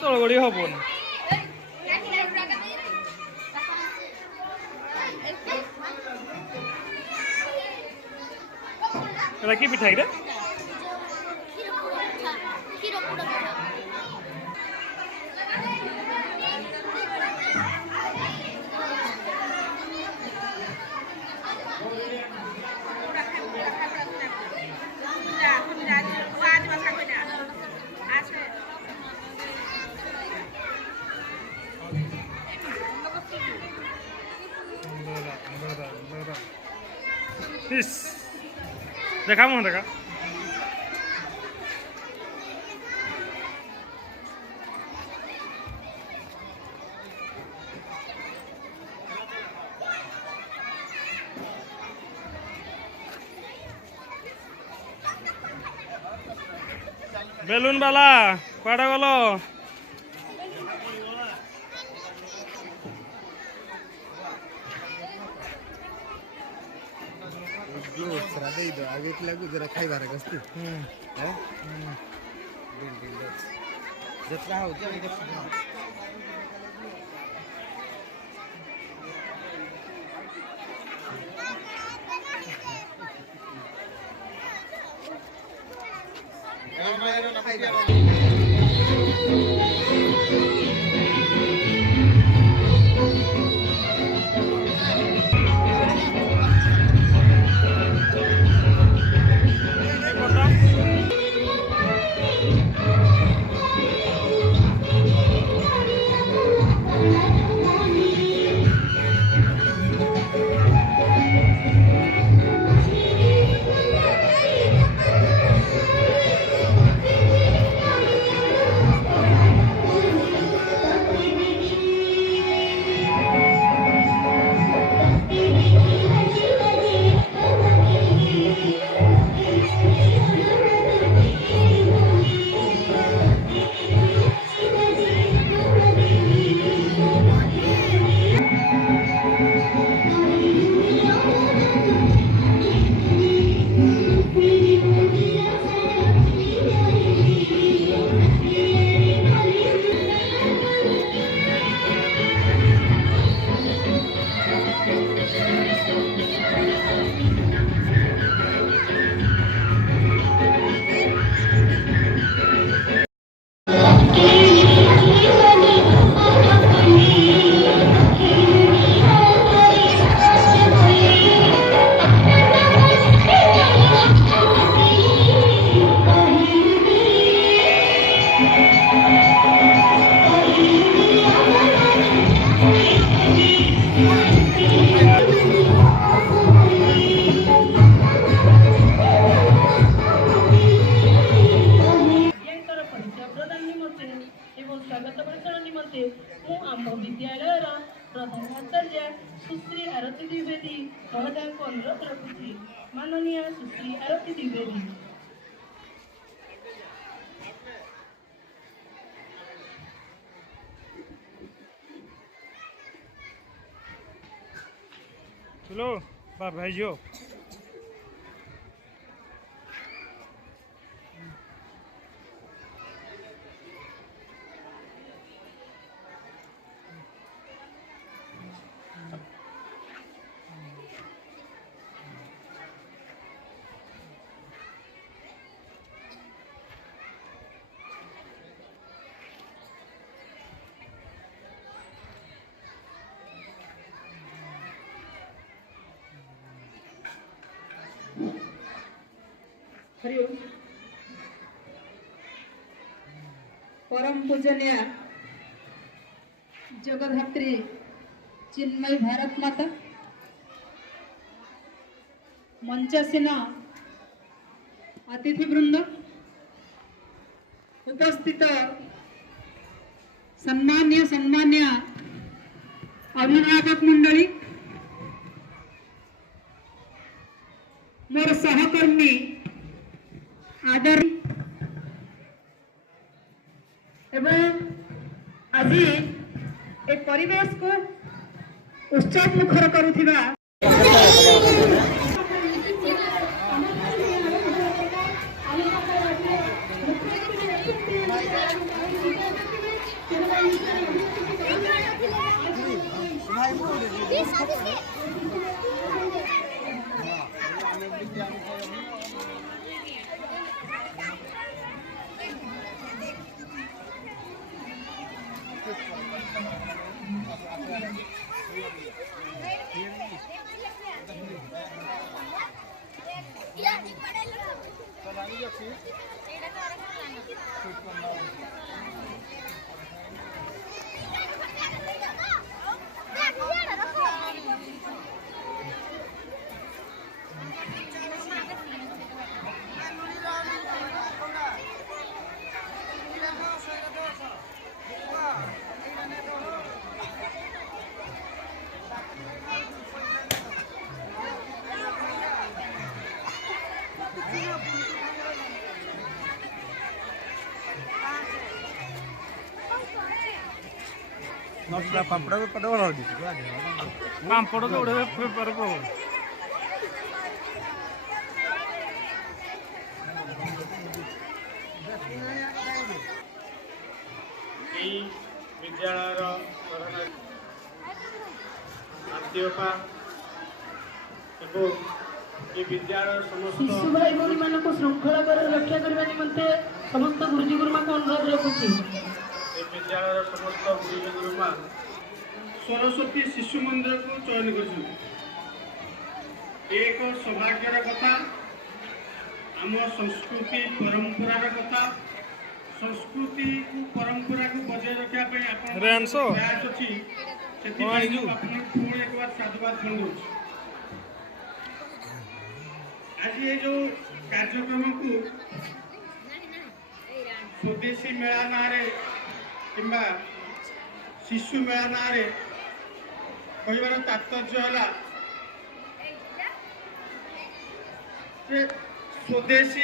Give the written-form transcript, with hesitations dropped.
ତଳଗଡ଼ି ହବନି। ଏଟା କି ପିଠା କିରେ? देखा मुँह देखा बेलून वाला कुआडे गल आगे जरा खाइबार गस्ती जत्रा हो प्रधानाचार्य सुश्री आरती द्विवेदी महोदय को अनुरोध रखुची। माननीय सुश्री आरती द्विवेदी। चलो बाप भाई जो परम पूजनीय जगधात्री चिन्मयी भारत माता मंचासीन अतिथिवृंद उपस्थित सम्मान्य अभिभावक मंडली मोर सहकर्मी आदर एवं आज ए परिवेश को उत्सव मुखर करुथिबा ପାମ୍ପଡ଼ ବେପାର ଭଲ ହେଉଛି ପାମ୍ପଡ଼ ତ ଗୋଟେ ବେପାର ପ୍ରବଳ। এই বিদ্যালয়ର ମାତୃପା ଏବଂ ଏ ବିଦ୍ୟାଳୟର ସମସ୍ତ ଶିଶୁ ଭାଇ ଭଉଣୀମାନଙ୍କୁ ଶୃଙ୍ଖଳା ରକ୍ଷା କରିବା ନିମନ୍ତେ ସମସ୍ତ ଗୁରୁଜୀ ଗୁରୁମାଙ୍କୁ ଅନୁରୋଧ ରଖୁଛି। ଏ ବିଦ୍ୟାଳୟର ସମସ୍ତ ଗୁରୁଜୀ ଗୁରୁମା ସରସ୍ୱତୀ ଶିଶୁ ମନ୍ଦିରକୁ ଚୟନ କରିଛନ୍ତି। ଏ ଏକ ସୌଭାଗ୍ୟର କଥା, ଆମ ସଂସ୍କୃତି ପରମ୍ପରାର କଥା। ସଂସ୍କୃତିକୁ ପରମ୍ପରାକୁ ବଜାୟ ରଖିବା ପାଇଁ ରେନ୍ସ ଆପଣଙ୍କ ପ୍ରୟାସ ଅଛି, ସେଥିପାଇଁ ମୁଁ ଆପଣଙ୍କୁ ପୁଣି એકવાર ସାଧୁବାଦ ଜଣାଉଛି। ଆଜି ଏ ଯେଉଁ କାର୍ଯ୍ୟକ୍ରମକୁ ସ୍ୱଦେଶୀ ମେଳା ନାଁରେ କିମ୍ବା ଶିଶୁ ମେଳା ନାଁରେ କହିବାର ତାତ୍ପର୍ଯ୍ୟ ହେଲା ଯେ ସ୍ୱଦେଶୀ